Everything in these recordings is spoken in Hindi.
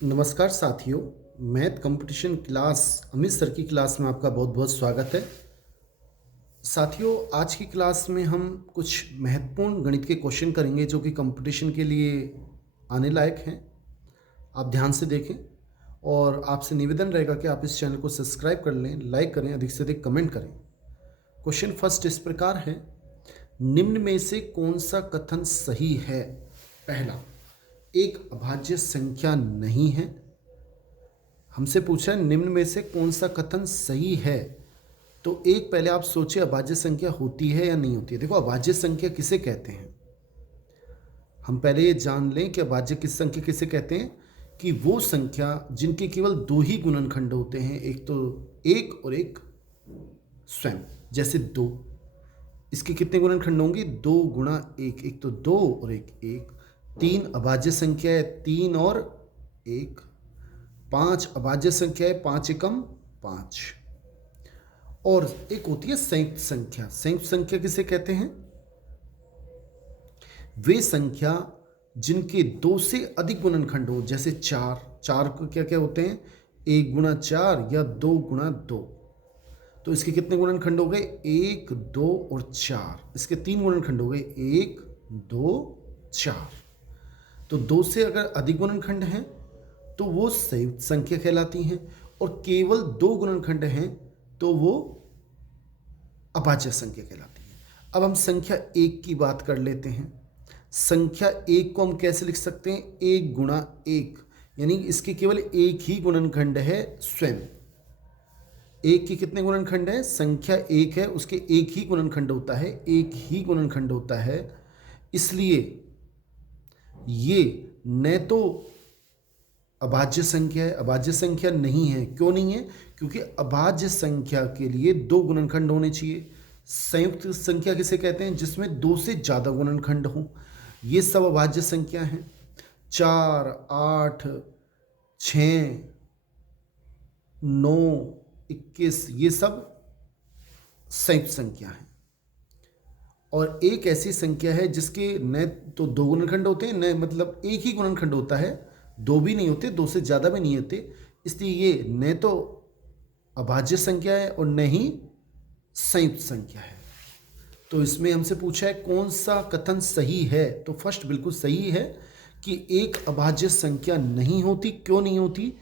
नमस्कार साथियों। Math competition class Amit sir की क्लास में आपका बहुत बहुत स्वागत है। साथियों, आज की क्लास में हम कुछ महत्वपूर्ण गणित के क्वेश्चन करेंगे जो कि कंपटीशन के लिए आने लायक हैं। आप ध्यान से देखें और आपसे निवेदन रहेगा कि आप इस चैनल को सब्सक्राइब कर लें, लाइक करें, अधिक से अधिक कमेंट करें। क्वेश्चन फर्स्ट इस प्रकार है, निम्न में से कौन सा कथन सही है? पहला, एक अभाज्य संख्या नहीं है। हमसे पूछा है निम्न में से कौन सा कथन सही है, तो एक पहले आप सोचिए अभाज्य संख्या होती है या नहीं होती है। देखो, अभाज्य संख्या किसे कहते हैं, हम पहले ये जान लें कि अभाज्य किस संख्या किसे कहते हैं। कि वो संख्या जिनके केवल दो ही गुणनखंड होते हैं, एक तो एक और एक स्वयं। जैसे दो, इसके कितने गुणनखंड होंगे? दो गुणा एक, एक तो दो और एक एक। तीन अभाज्य संख्या है, तीन और एक। पांच अभाज्य संख्या है, पांच एकम पांच। और एक होती है संयुक्त संख्या। संयुक्त संख्या किसे कहते हैं? वे संख्या जिनके दो से अधिक गुणनखंड हो, जैसे चार। चार को क्या क्या होते हैं? एक गुणा चार या दो गुणा दो। तो इसके कितने गुणनखंड हो गए? एक, दो और चार। इसके तीन गुणनखंड हो गए, एक, दो, चार। तो दो से अगर अधिक गुणनखंड हैं तो वो संयुक्त संख्या कहलाती हैं, और केवल दो गुणनखंड हैं तो वो अभाज्य संख्या कहलाती है। अब हम संख्या एक की बात कर लेते हैं। संख्या एक को हम कैसे लिख सकते हैं? एक गुणा एक, यानी इसके केवल एक ही गुणनखंड है, स्वयं। एक के कितने गुणनखंड है? संख्या एक है, उसके एक ही गुणनखंड होता है, एक ही गुणनखंड होता है। इसलिए ये न तो अभाज्य संख्या है, अभाज्य संख्या नहीं है। क्यों नहीं है? क्योंकि अभाज्य संख्या के लिए दो गुणनखंड होने चाहिए। संयुक्त संख्या किसे कहते हैं? जिसमें दो से ज़्यादा गुणनखंड हों। ये सब अभाज्य संख्या हैं। चार, आठ, छः, नौ, 21, ये सब संयुक्त संख्या हैं। और एक ऐसी संख्या है जिसके न तो दो गुणनखंड होते हैं, न मतलब एक ही गुणनखंड होता है, दो भी नहीं होते, दो से ज़्यादा भी नहीं होते। इसलिए ये न तो अभाज्य संख्या है और न ही संयुक्त संख्या है। तो इसमें हमसे पूछा है कौन सा कथन सही है, तो फर्स्ट बिल्कुल सही है कि एक अभाज्य संख्या नहीं होती। क्यों नहीं होती?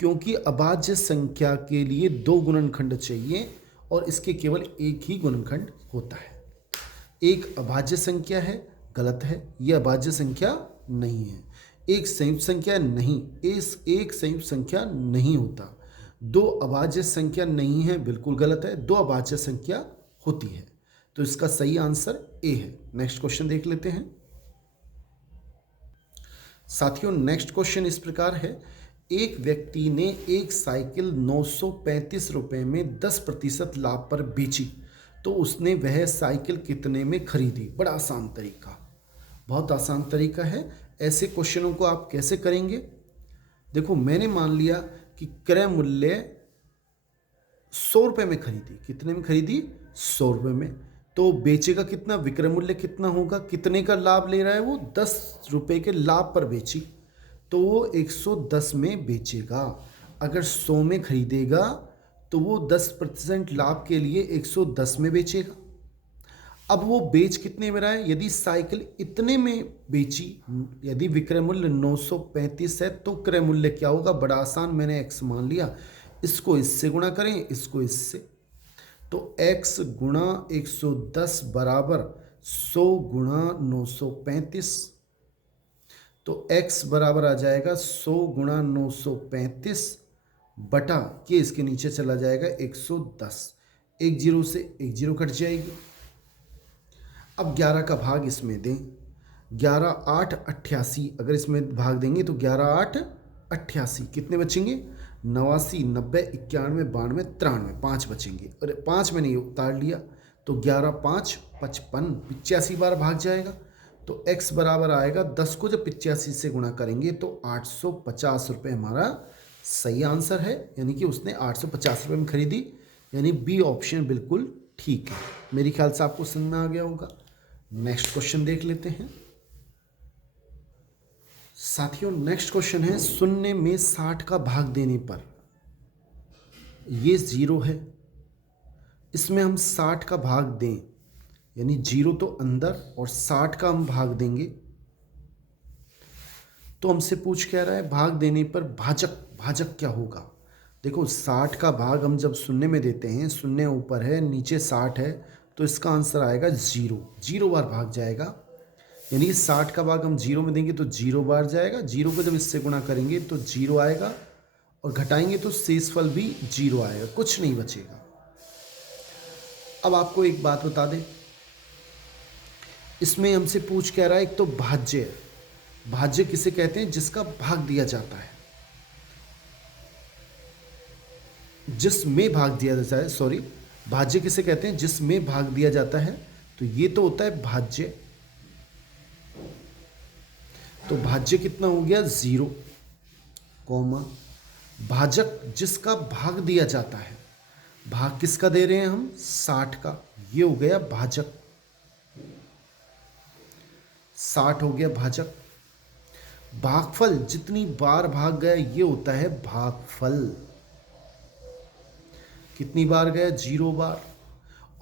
क्योंकि अभाज्य संख्या के लिए दो गुणनखंड चाहिए और इसके केवल एक ही गुणनखंड होता है। एक अभाज्य संख्या है, गलत है, यह अभाज्य संख्या नहीं है। एक संयुक्त संख्या नहीं, एक संयुक्त संख्या नहीं होता। दो अभाज्य संख्या नहीं है, बिल्कुल गलत है, दो अभाज्य संख्या होती है। तो इसका सही आंसर ए है। नेक्स्ट क्वेश्चन देख लेते हैं साथियों। नेक्स्ट क्वेश्चन इस प्रकार है, एक व्यक्ति ने एक साइकिल 935 रुपये में 10% लाभ पर बेची, तो उसने वह साइकिल कितने में खरीदी? बड़ा आसान तरीका, बहुत आसान तरीका है। ऐसे क्वेश्चनों को आप कैसे करेंगे? देखो, मैंने मान लिया कि क्रय मूल्य 100 रुपये में खरीदी। कितने में खरीदी? 100 रुपये में। तो बेचेगा कितना? विक्रय मूल्य कितना होगा? कितने का लाभ ले रहा है वो? 10 रुपये के लाभ पर बेची, तो वो 110 में बेचेगा। अगर 100 में खरीदेगा तो वो 10% लाभ के लिए 110 में बेचेगा। अब वो बेच कितने में रहा है? यदि साइकिल इतने में बेची, यदि विक्रय मूल्य 935 है तो क्रय मूल्य क्या होगा? बड़ा आसान, मैंने x मान लिया, इसको इससे गुणा करें, इसको इससे, तो x गुणा 110 बराबर 100 गुणा 935। तो x बराबर आ जाएगा 100 गुणा 935 बटा के इसके नीचे चला जाएगा 110। एक जीरो से एक जीरो कट जाएगी। अब 11 का भाग इसमें दें, 11 8 88, अगर इसमें भाग देंगे तो 11 8 88, कितने बचेंगे? 89, 90, 91, 92, 93, 5 बचेंगे। और 5 मैंने ये उतार लिया, तो 11 5 55, 85 बार भाग जाएगा। तो x बराबर आएगा, 10 को जब 85 से गुणा करेंगे तो 850 रुपये हमारा सही आंसर है। यानी कि उसने 850 रुपये में खरीदी, यानी बी ऑप्शन बिल्कुल ठीक है। मेरे ख्याल से आपको समझ में आ गया होगा। नेक्स्ट क्वेश्चन देख लेते हैं साथियों नेक्स्ट क्वेश्चन है, शून्य में 60 का भाग देने पर ये 0 है, इसमें हम 60 का भाग दें, यानी 0 तो अंदर और 60 का हम भाग देंगे, तो हमसे पूछ क्या रहा है, भाग देने पर भाजक क्या होगा। देखो 60 का भाग हम जब शून्य में देते हैं, शून्य ऊपर है नीचे 60 है, तो इसका आंसर आएगा 0, 0 बार भाग जाएगा। यानी 60 का भाग हम 0 में देंगे तो 0 बार जाएगा, 0 को जब इससे गुणा करेंगे तो 0 आएगा, और घटाएंगे तो शेषफल भी 0 आएगा, कुछ नहीं बचेगा। अब आपको एक बात बता दें, इसमें हमसे पूछ क्या रहा है, एक तो भाज्य, भाज्य किसे कहते हैं, जिसका भाग दिया जाता है, जिसमें भाग दिया जाता है, सॉरी, भाज्य किसे कहते हैं, जिसमें भाग दिया जाता है, तो ये तो होता है भाज्य। तो भाज्य कितना हो गया 0, कॉमा, भाजक जिसका भाग दिया जाता है, भाग किसका दे रहे हैं हम, 60 का, ये हो गया भाजक, 60 हो गया भाजक। भागफल जितनी बार भाग गया ये होता है भागफल, कितनी बार गया, 0 बार,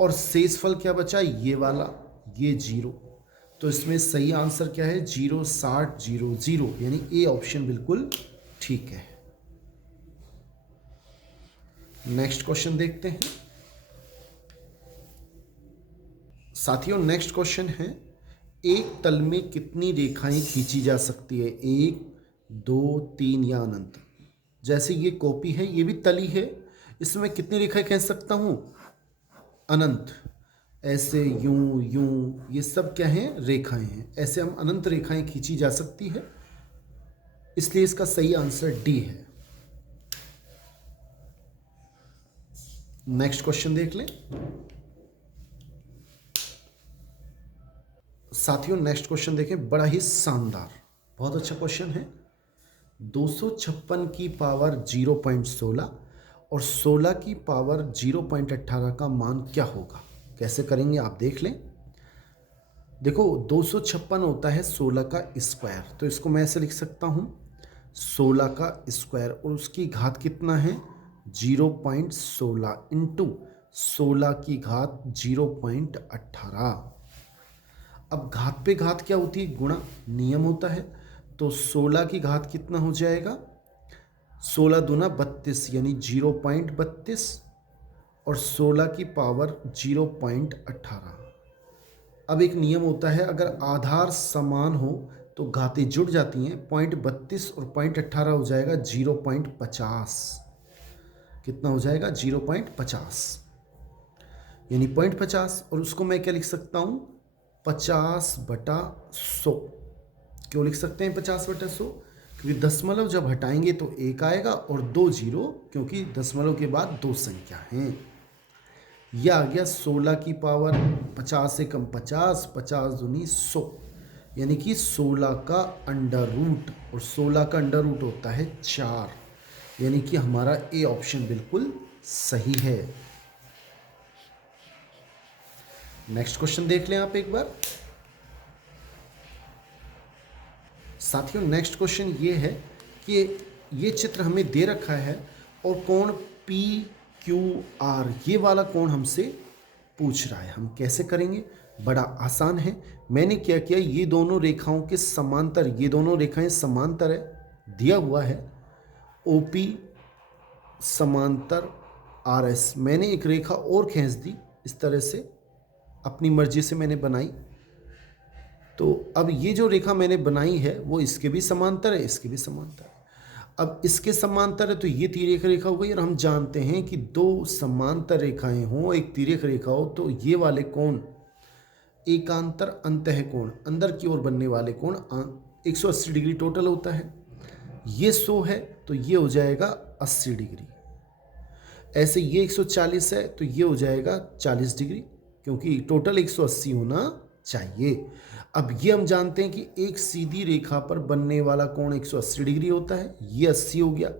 और शेषफल क्या बचा, ये वाला, ये 0। तो इसमें सही आंसर क्या है, 0, 60, 0, 0, यानी ए ऑप्शन बिल्कुल ठीक है। नेक्स्ट क्वेश्चन देखते हैं साथियों। नेक्स्ट क्वेश्चन है, एक तल में कितनी रेखाएं खींची जा सकती है, 1, 2, 3 या अनंत। जैसे ये कॉपी है, ये भी तली है, इसमें कितनी रेखाएं खींच सकता हूं, अनंत। ऐसे यूं यूं, ये सब क्या हैं, रेखाएं हैं, ऐसे हम अनंत रेखाएं खींची जा सकती है, इसलिए इसका सही आंसर डी है। नेक्स्ट क्वेश्चन देख लें साथियों। नेक्स्ट क्वेश्चन देखें, बड़ा ही शानदार, बहुत अच्छा क्वेश्चन है। 256 की पावर 0.16 और 16 की पावर 0.18 का मान क्या होगा, कैसे करेंगे आप देख लें। देखो 256 होता है 16 का स्क्वायर, तो इसको मैं ऐसे लिख सकता हूँ 16 का स्क्वायर, और उसकी घात कितना है 0.16 इंटू 16 की घात 0.18। अब घात पे घात क्या होती है, गुणा, नियम होता है। तो 16 की घात कितना हो जाएगा, 16 दूना 32 यानी 0.32, और 16 की पावर 0.18। अब एक नियम होता है, अगर आधार समान हो तो घातें जुड़ जाती हैं, 0.32 और 0.18 हो जाएगा 0.50। कितना हो जाएगा 0.50, यानी 0.50, और उसको मैं क्या लिख सकता हूँ 50/100। क्यों लिख सकते हैं 50/100, क्योंकि दशमलव जब हटाएंगे तो 1 आएगा और 2 0, क्योंकि दशमलव के बाद 2 संख्या हैं। यह आ गया 16 की पावर 50 से कम 50, 50 दूनी 100, यानी कि 16 का अंडर रूट, और 16 का अंडर रूट होता है 4, यानी कि हमारा ए ऑप्शन बिल्कुल सही है। नेक्स्ट क्वेश्चन देख लें आप एक बार साथियों। नेक्स्ट क्वेश्चन ये है कि ये चित्र हमें दे रखा है और कोण पी क्यू आर, ये वाला कोण हमसे पूछ रहा है, हम कैसे करेंगे, बड़ा आसान है। मैंने क्या किया, ये दोनों रेखाओं के समांतर, ये दोनों रेखाएं समांतर है, दिया हुआ है ओपी समांतर आर एस। मैंने एक रेखा और खींच दी इस तरह से, अपनी मर्जी से मैंने बनाई। तो अब ये जो रेखा मैंने बनाई है वो इसके भी समांतर है, इसके भी समांतर है। अब इसके समांतर है तो ये तिर्यक रेखा हो गई, और हम जानते हैं कि दो समांतर रेखाएं हों, एक तिर्यक रेखा हो, तो ये वाले कोण एकांतर अंतः कोण, अंदर की ओर बनने वाले कोण 180 डिग्री टोटल होता है। ये 100 है तो ये हो जाएगा 80 डिग्री। ऐसे ये 140 है तो ये हो जाएगा 40 डिग्री, क्योंकि टोटल 180 होना चाहिए। अब ये हम जानते हैं कि एक सीधी रेखा पर बनने वाला कोण 180 डिग्री होता है। ये 80 हो गया,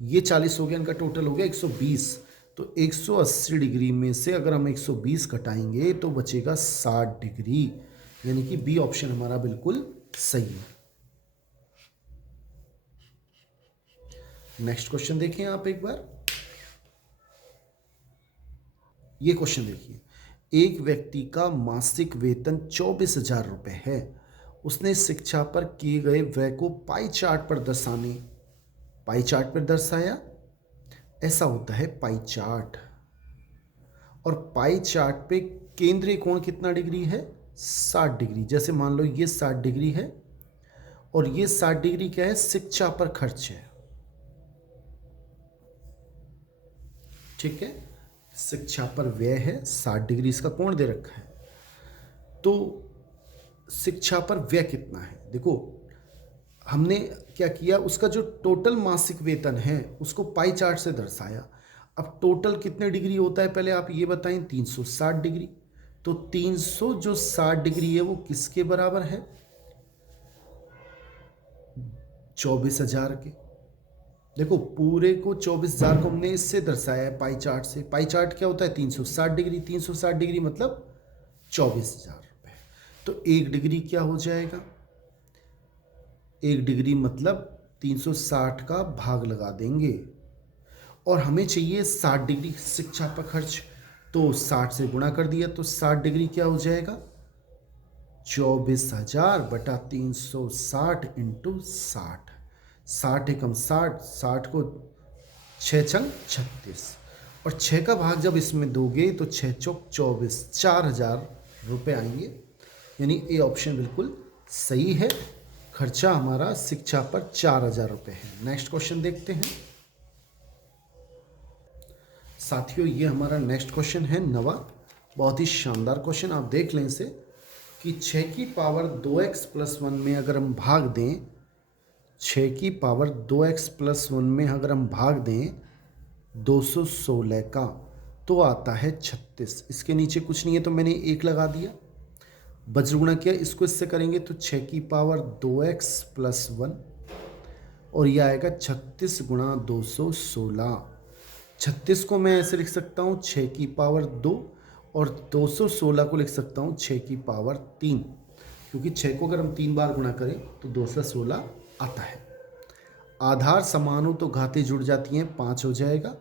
ये 40 हो गया, इनका टोटल हो गया 120। तो 180 डिग्री में से अगर हम 120 घटाएंगे तो बचेगा 60 डिग्री, यानी कि बी ऑप्शन हमारा बिल्कुल सही है। नेक्स्ट क्वेश्चन देखें आप एक बार। ये क्वेश्चन देखिए, एक व्यक्ति का मासिक वेतन 24,000 रुपये है। उसने शिक्षा पर किए गए व्यय को पाई चार्ट पर दर्शाया। ऐसा होता है पाई चार्ट। और पाई चार्ट पे केंद्रीय कोण कितना डिग्री है? 60 डिग्री। जैसे मान लो ये 60 डिग्री है और ये 60 डिग्री क्या है? शिक्षा पर खर्च है। ठीक है, शिक्षा पर व्यय है, 60 डिग्री इसका कोण दे रखा है। तो शिक्षा पर व्यय कितना है? देखो हमने क्या किया, उसका जो टोटल मासिक वेतन है उसको पाई चार्ट से दर्शाया। अब टोटल कितने डिग्री होता है पहले आप ये बताएं? 360 डिग्री। तो 300 जो 60 डिग्री है वो किसके बराबर है? 24,000 के। देखो पूरे को 24,000 को हमने इससे दर्शाया है पाई चार्ट से। पाई चार्ट क्या होता है? 360 डिग्री। 360 डिग्री मतलब 24,000 रुपये। तो 1 डिग्री क्या हो जाएगा? 1 डिग्री मतलब 360 का भाग लगा देंगे और हमें चाहिए 60 डिग्री शिक्षा पर खर्च। तो 60 से गुणा कर दिया तो 60 डिग्री क्या हो जाएगा? 24,000 बटा 360 इंटू 60। 60 एकम 60, 60 को 6 छंग 36 और 6 का भाग जब इसमें दोगे तो 6 चौक 24, 4,000 रुपये आएंगे। यानी ए ऑप्शन बिल्कुल सही है। खर्चा हमारा शिक्षा पर 4,000 रुपये है। नेक्स्ट क्वेश्चन देखते हैं साथियों। ये हमारा नेक्स्ट क्वेश्चन है 9वां। बहुत ही शानदार क्वेश्चन, आप देख लें इसे कि 6 की पावर 2x प्लस 1 में अगर हम भाग दें, 6 की पावर 2x प्लस 1 में अगर हम भाग दें 216 का तो आता है 36। इसके नीचे कुछ नहीं है तो मैंने 1 लगा दिया। वज्रगुणा किया, इसको इससे करेंगे तो 6 की पावर 2x प्लस 1 और यह आएगा 36 गुणा 216। 36 को मैं ऐसे लिख सकता हूँ 6 की पावर 2 और 216 को लिख सकता हूँ 6 की पावर 3, क्योंकि 6 को अगर हम 3 बार गुणा करें तो 216 आता है। आधार समान हो तो घातें जुड़ जाती हैं, 5 हो जाएगा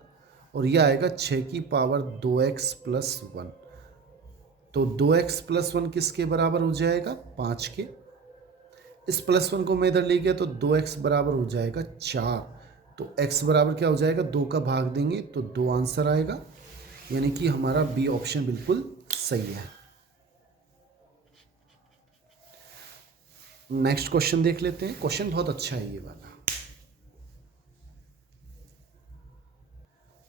और यह आएगा 6 की पावर 2x प्लस 1। तो 2x प्लस 1 किसके बराबर हो जाएगा? 5 के। इस प्लस 1 को मैं इधर ले गया तो 2x बराबर हो जाएगा 4। तो x बराबर क्या हो जाएगा? 2 का भाग देंगे तो 2 आंसर आएगा। यानी कि हमारा बी ऑप्शन बिल्कुल सही है। नेक्स्ट क्वेश्चन देख लेते हैं। क्वेश्चन बहुत अच्छा है ये वाला।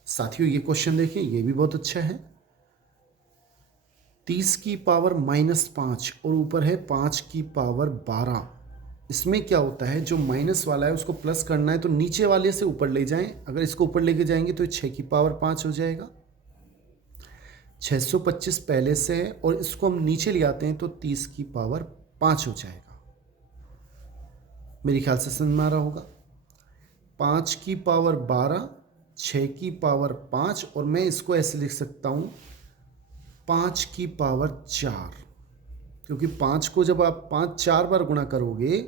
साथियों ये क्वेश्चन देखिए, ये भी बहुत अच्छा है। 30 की पावर -5 और ऊपर है 5 की पावर 12। इसमें क्या होता है, जो माइनस वाला है उसको प्लस करना है तो नीचे वाले से ऊपर ले जाएं। अगर इसको ऊपर लेके जाएंगे तो 6 की पावर 5 हो जाएगा। 625 पहले से है और इसको हम नीचे ले आते हैं तो 30 की पावर 5 हो जाएगा। मेरे ख्याल से समझ में आ रहा होगा। 5 की पावर 12, 6 की पावर 5 और मैं इसको ऐसे लिख सकता हूँ 5 की पावर 4, क्योंकि 5 को जब आप 5 4 बार गुणा करोगे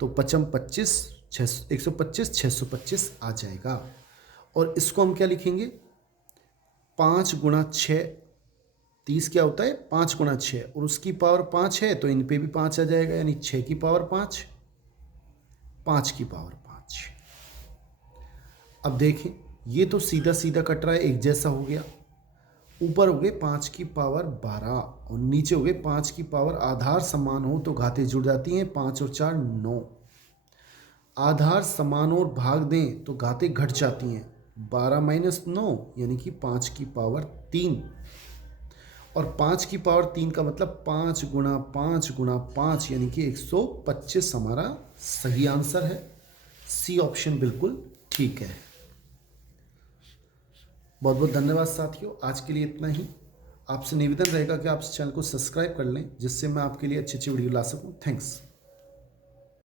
तो 5 25, 125, 625 आ जाएगा। और इसको हम क्या लिखेंगे? 5 गुणा 6, 30 क्या होता है? 5 गुणा 6 और उसकी पावर 5 है तो इन पे भी 5 आ जाएगा। यानी 6 की पावर 5, 5 की पावर 5। अब देखें ये तो सीधा सीधा कट रहा है, एक जैसा हो गया। ऊपर हो गए 5 की पावर 12 और नीचे हो गए 5 की पावर। आधार समान हो तो घातें जुड़ जाती हैं, 5 और 4 9। आधार समान और भाग दें तो घातें घट जाती हैं, 12 - 9 यानी कि 5 की पावर 3। और 5 की पावर 3 का मतलब 5 गुणा 5 गुणा 5 यानी कि 125 हमारा सही आंसर है। सी ऑप्शन बिल्कुल ठीक है। बहुत बहुत धन्यवाद साथियों, आज के लिए इतना ही। आपसे निवेदन रहेगा कि आप इस चैनल को सब्सक्राइब कर लें जिससे मैं आपके लिए अच्छी अच्छी वीडियो ला सकूं। थैंक्स।